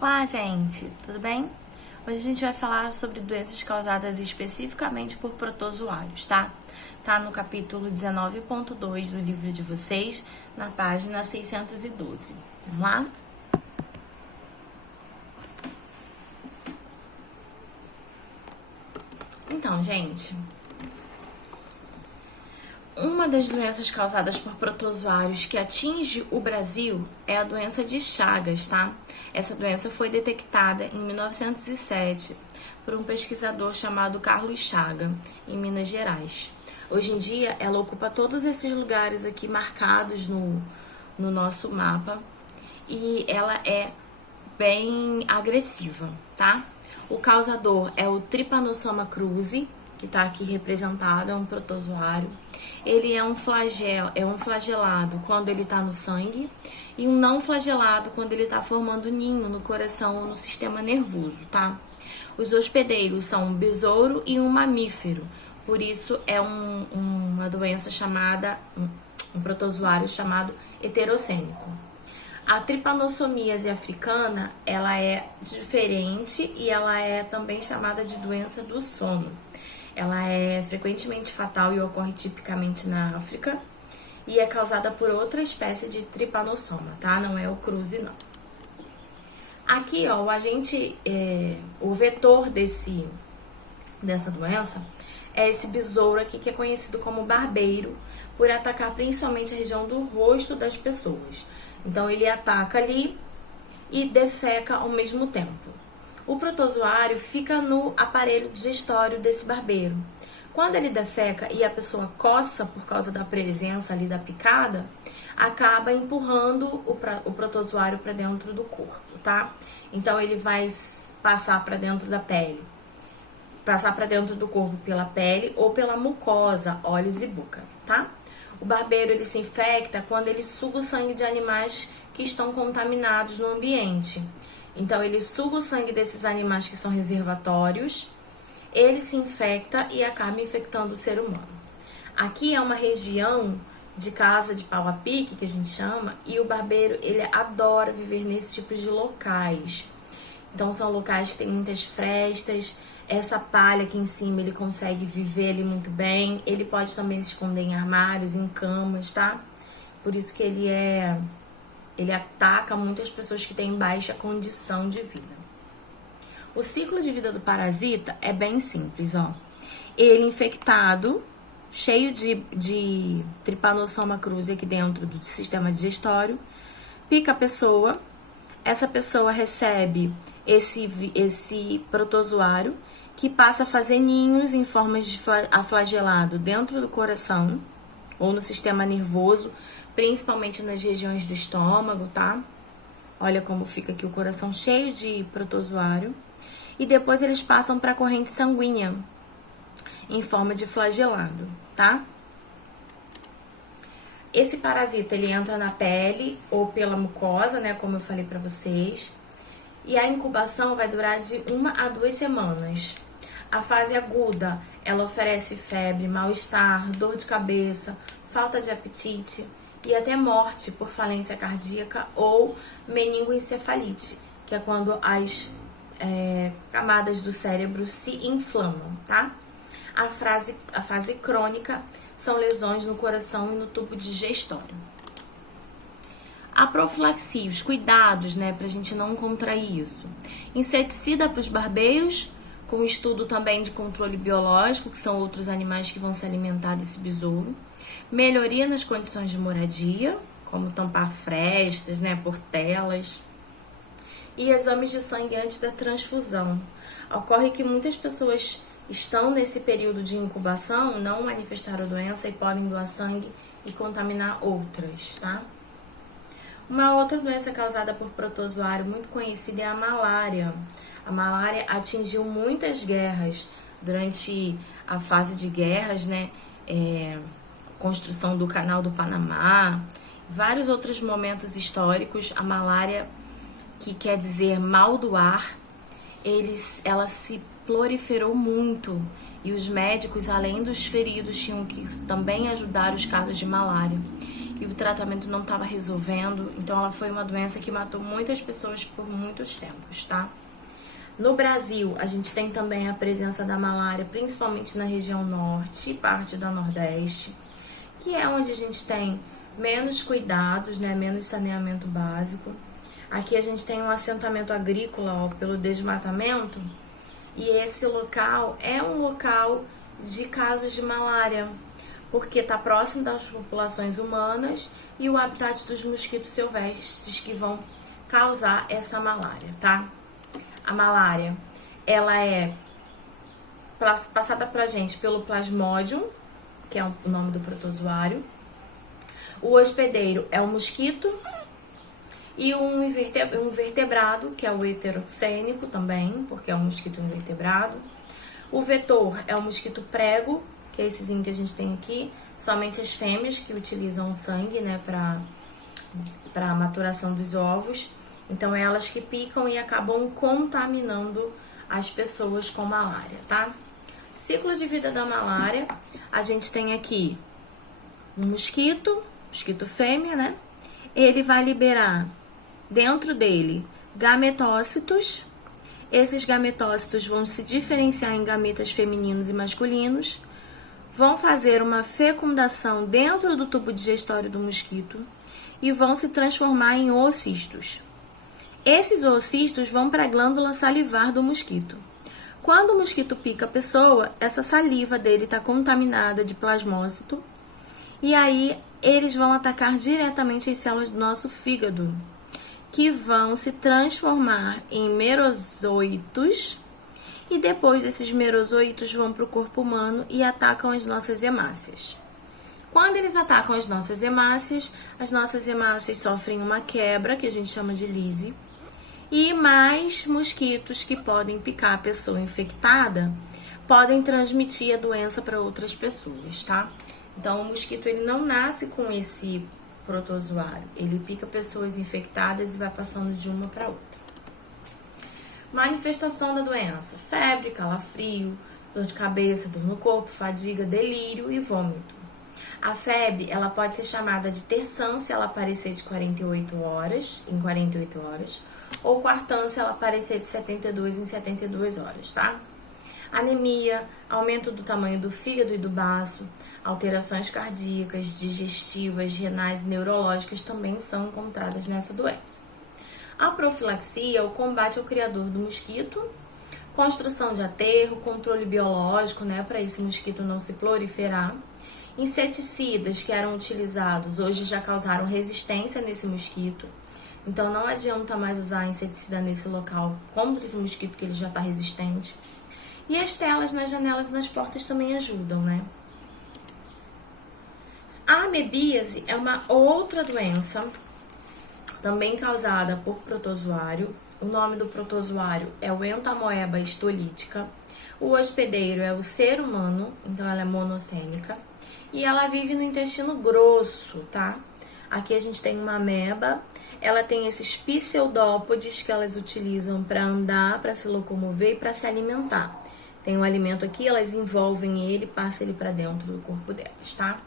Olá, gente, tudo bem? Hoje a gente vai falar sobre doenças causadas especificamente por protozoários, tá? Tá no capítulo 19.2 do livro de vocês, na página 612. Vamos lá? Então, gente, uma das doenças causadas por protozoários que atinge o Brasil é a doença de Chagas, tá? Essa doença foi detectada em 1907 por um pesquisador chamado Carlos Chaga, em Minas Gerais. Hoje em dia, ela ocupa todos esses lugares aqui marcados no nosso mapa e ela é bem agressiva, tá? O causador é o Trypanosoma cruzi, que está aqui representado, é um protozoário. Ele é um flagelado quando ele está no sangue e um não flagelado quando ele está formando ninho no coração ou no sistema nervoso, tá? Os hospedeiros são um besouro e um mamífero, por isso é uma doença chamada, um protozoário chamado heterocênico. A tripanossomíase africana, ela é diferente e ela é também chamada de doença do sono. Ela é frequentemente fatal e ocorre tipicamente na África e é causada por outra espécie de tripanossoma, tá? Não é o cruzi, não. Aqui, ó, o vetor dessa doença é esse besouro aqui que é conhecido como barbeiro, por atacar principalmente a região do rosto das pessoas. Então, ele ataca ali e defeca ao mesmo tempo. O protozoário fica no aparelho digestório desse barbeiro. Quando ele defeca e a pessoa coça por causa da presença ali da picada, acaba empurrando o protozoário para dentro do corpo, tá? Então, ele vai passar para dentro da pele, passar para dentro do corpo pela pele ou pela mucosa, olhos e boca, tá? O barbeiro, ele se infecta quando ele suga o sangue de animais que estão contaminados no ambiente. Então, ele suga o sangue desses animais que são reservatórios, ele se infecta e acaba infectando o ser humano. Aqui é uma região de casa de pau a pique, que a gente chama, e o barbeiro, ele adora viver nesse tipo de locais. Então, são locais que tem muitas frestas, essa palha aqui em cima, ele consegue viver ali muito bem, ele pode também se esconder em armários, em camas, tá? Por isso que ele ataca muitas pessoas que têm baixa condição de vida. O ciclo de vida do parasita é bem simples, ó. Ele infectado, cheio de Trypanosoma cruzi aqui dentro do sistema digestório, pica a pessoa, essa pessoa recebe esse protozoário que passa a fazer ninhos em formas de aflagelado dentro do coração ou no sistema nervoso, principalmente nas regiões do estômago, tá? Olha como fica aqui o coração cheio de protozoário. E depois eles passam para a corrente sanguínea em forma de flagelado, tá? Esse parasita, ele entra na pele ou pela mucosa, né, como eu falei para vocês. E a incubação vai durar de 1 a 2 semanas. A fase aguda, ela oferece febre, mal-estar, dor de cabeça, falta de apetite e até morte por falência cardíaca ou meningoencefalite, que é quando as camadas do cérebro se inflamam, tá? A fase crônica são lesões no coração e no tubo digestório. A profilaxia, os cuidados, né, pra gente não contrair isso. Inseticida para os barbeiros, com estudo também de controle biológico, que são outros animais que vão se alimentar desse besouro. Melhoria nas condições de moradia, como tampar frestas, né, portelas. E exames de sangue antes da transfusão. Ocorre que muitas pessoas estão nesse período de incubação, não manifestaram a doença e podem doar sangue e contaminar outras, tá? Uma outra doença causada por protozoário muito conhecida é a malária. A malária atingiu muitas guerras durante a fase de guerras, né? Construção do Canal do Panamá, vários outros momentos históricos. A malária, que quer dizer mal do ar, ela se proliferou muito e os médicos, além dos feridos, tinham que também ajudar os casos de malária. e o tratamento não estava resolvendo. Então ela foi uma doença que matou muitas pessoas por muitos tempos, tá? No Brasil, a gente tem também a presença da malária, principalmente na região norte e parte da nordeste, que é onde a gente tem menos cuidados, né, menos saneamento básico. Aqui a gente tem um assentamento agrícola, ó, pelo desmatamento, e esse local é um local de casos de malária, porque está próximo das populações humanas e o habitat dos mosquitos silvestres que vão causar essa malária, tá? A malária, ela é passada pra gente pelo Plasmodium, que é o nome do protozoário. O hospedeiro é o mosquito e um vertebrado, que é o heteroxênico também, porque é um mosquito invertebrado. O vetor é o mosquito prego, que é essezinho que a gente tem aqui. Somente as fêmeas que utilizam o sangue, né, para a maturação dos ovos. Então, elas que picam e acabam contaminando as pessoas com malária, tá? Ciclo de vida da malária, a gente tem aqui um mosquito fêmea, né? Ele vai liberar dentro dele gametócitos. Esses gametócitos vão se diferenciar em gametas femininos e masculinos, vão fazer uma fecundação dentro do tubo digestório do mosquito e vão se transformar em oocistos. Esses oocistos vão para a glândula salivar do mosquito. Quando o mosquito pica a pessoa, essa saliva dele está contaminada de plasmócito e aí eles vão atacar diretamente as células do nosso fígado, que vão se transformar em merozoitos e depois desses merozoitos vão para o corpo humano e atacam as nossas hemácias. Quando eles atacam as nossas hemácias sofrem uma quebra, que a gente chama de lise, e mais mosquitos que podem picar a pessoa infectada podem transmitir a doença para outras pessoas, tá? Então, o mosquito ele não nasce com esse protozoário, ele pica pessoas infectadas e vai passando de uma para outra. Manifestação da doença: febre, calafrio, dor de cabeça, dor no corpo, fadiga, delírio e vômito. A febre, ela pode ser chamada de terçã se ela aparecer em 48 horas, ou quartã se ela aparecer de 72 em 72 horas, tá? Anemia, aumento do tamanho do fígado e do baço, alterações cardíacas, digestivas, renais e neurológicas também são encontradas nessa doença. A profilaxia, o combate ao criador do mosquito, construção de aterro, controle biológico, né, para esse mosquito não se proliferar. Inseticidas que eram utilizados hoje já causaram resistência nesse mosquito. Então não adianta mais usar inseticida nesse local contra esse mosquito que ele já está resistente. E as telas nas janelas e nas portas também ajudam, né? A amebíase é uma outra doença, também causada por protozoário. O nome do protozoário é o Entamoeba histolítica. O hospedeiro é o ser humano, então ela é monocênica. E ela vive no intestino grosso, tá? Aqui a gente tem uma ameba. Ela tem esses pseudópodes que elas utilizam para andar, para se locomover e para se alimentar. Tem um alimento aqui, elas envolvem ele, passam ele para dentro do corpo delas, tá?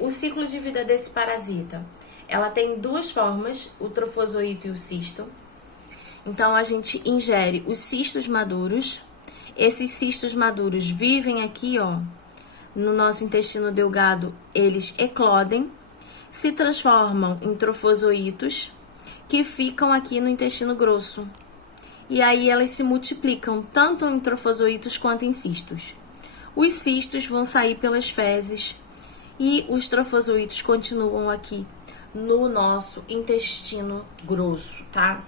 O ciclo de vida desse parasita, ela tem duas formas, o trofozoito e o cisto. Então, a gente ingere os cistos maduros. Esses cistos maduros vivem aqui, ó, no nosso intestino delgado, eles eclodem, se transformam em trofozoitos, que ficam aqui no intestino grosso. E aí elas se multiplicam tanto em trofozoitos quanto em cistos. Os cistos vão sair pelas fezes e os trofozoitos continuam aqui no nosso intestino grosso, tá?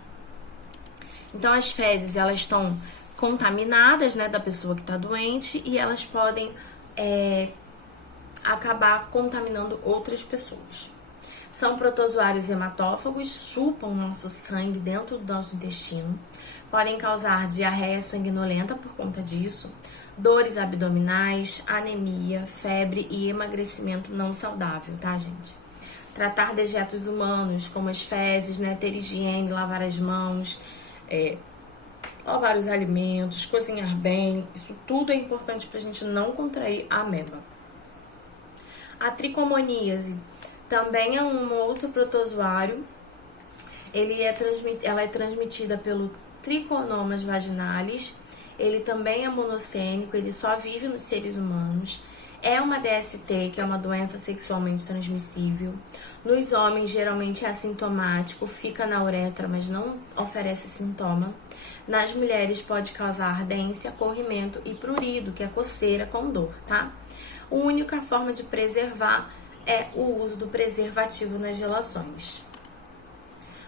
Então as fezes, elas estão contaminadas, né, da pessoa que está doente e elas podem acabar contaminando outras pessoas. São protozoários hematófagos, chupam o nosso sangue dentro do nosso intestino, podem causar diarreia sanguinolenta por conta disso, dores abdominais, anemia, febre e emagrecimento não saudável, tá, gente? Tratar dejetos humanos, como as fezes, né, ter higiene, lavar as mãos, lavar os alimentos, cozinhar bem, isso tudo é importante pra gente não contrair a ameba. A tricomoníase também é um outro protozoário. Ela é transmitida pelo Trichomonas vaginalis. Ele também é monossênico, ele só vive nos seres humanos. É uma DST, que é uma doença sexualmente transmissível. Nos homens, geralmente é assintomático, fica na uretra, mas não oferece sintoma. Nas mulheres, pode causar ardência, corrimento e prurido, que é coceira com dor, tá? A única forma de preservar é o uso do preservativo nas relações.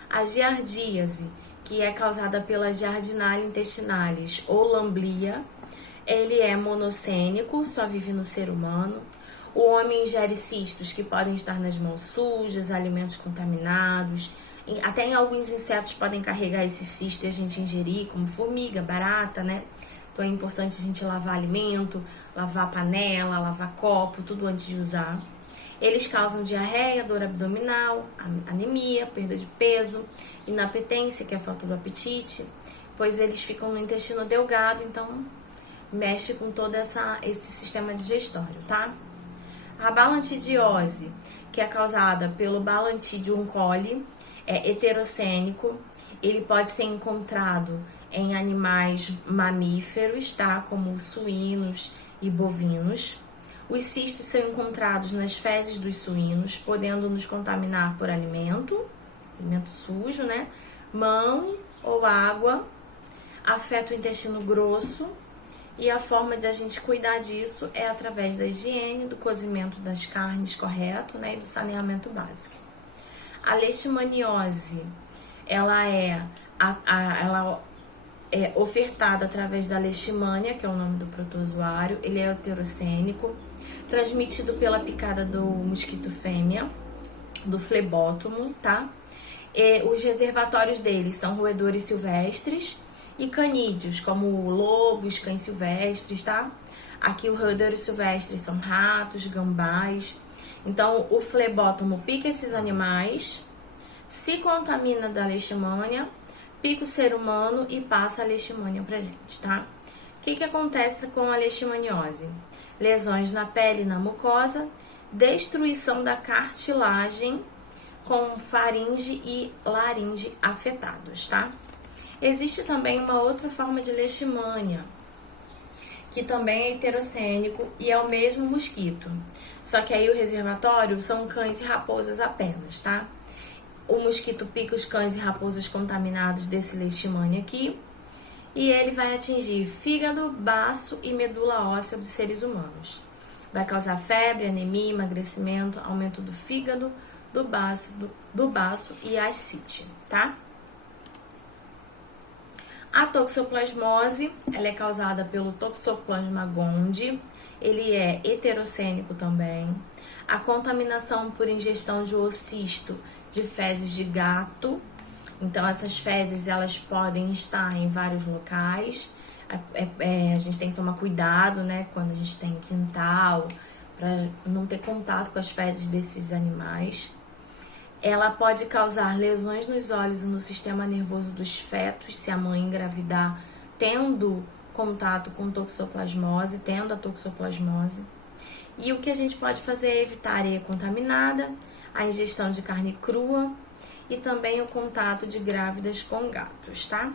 A giardíase, que é causada pela Giardinale intestinalis ou lamblia, ele é monossênico, só vive no ser humano. O homem ingere cistos que podem estar nas mãos sujas, alimentos contaminados. Até em alguns insetos podem carregar esse cisto e a gente ingerir, como formiga, barata, né? Então é importante a gente lavar alimento, lavar panela, lavar copo, tudo antes de usar. Eles causam diarreia, dor abdominal, anemia, perda de peso, inapetência, que é a falta do apetite, pois eles ficam no intestino delgado, então mexe com todo esse sistema digestório, tá? A balantidiose, que é causada pelo Balantidium coli, é heterocênico. Ele pode ser encontrado em animais mamíferos, tá? Como suínos e bovinos. Os cistos são encontrados nas fezes dos suínos, podendo nos contaminar por alimento sujo, né? Mão ou água, afeta o intestino grosso. E a forma de a gente cuidar disso é através da higiene, do cozimento das carnes correto, né, e do saneamento básico. A leishmaniose, ela é ofertada através da leishmania, que é o nome do protozoário. Ele é heterocênico, transmitido pela picada do mosquito fêmea, do flebótomo, tá? Os reservatórios deles são roedores silvestres e canídeos, como lobos, cães silvestres, tá? Aqui os roedores silvestres são ratos, gambás. Então, o flebótomo pica esses animais, se contamina da leishmania, pica o ser humano e passa a leishmania pra gente, tá? O que acontece com a leishmaniose? Lesões na pele e na mucosa, destruição da cartilagem com faringe e laringe afetados, tá? Existe também uma outra forma de leishmania, que também é heterocênico e é o mesmo mosquito. Só que aí o reservatório são cães e raposas apenas, tá? O mosquito pica os cães e raposas contaminados desse leishmania aqui, e ele vai atingir fígado, baço e medula óssea dos seres humanos. Vai causar febre, anemia, emagrecimento, aumento do fígado, do baço e ascite, tá? A toxoplasmose, ela é causada pelo Toxoplasma gondii, ele é heterocênico também. A contaminação por ingestão de oocisto de fezes de gato, então essas fezes elas podem estar em vários locais. A gente tem que tomar cuidado, né, quando a gente tem quintal, para não ter contato com as fezes desses animais. Ela pode causar lesões nos olhos e no sistema nervoso dos fetos, se a mãe engravidar tendo contato com toxoplasmose, tendo a toxoplasmose. E o que a gente pode fazer é evitar areia contaminada, a ingestão de carne crua e também o contato de grávidas com gatos, tá?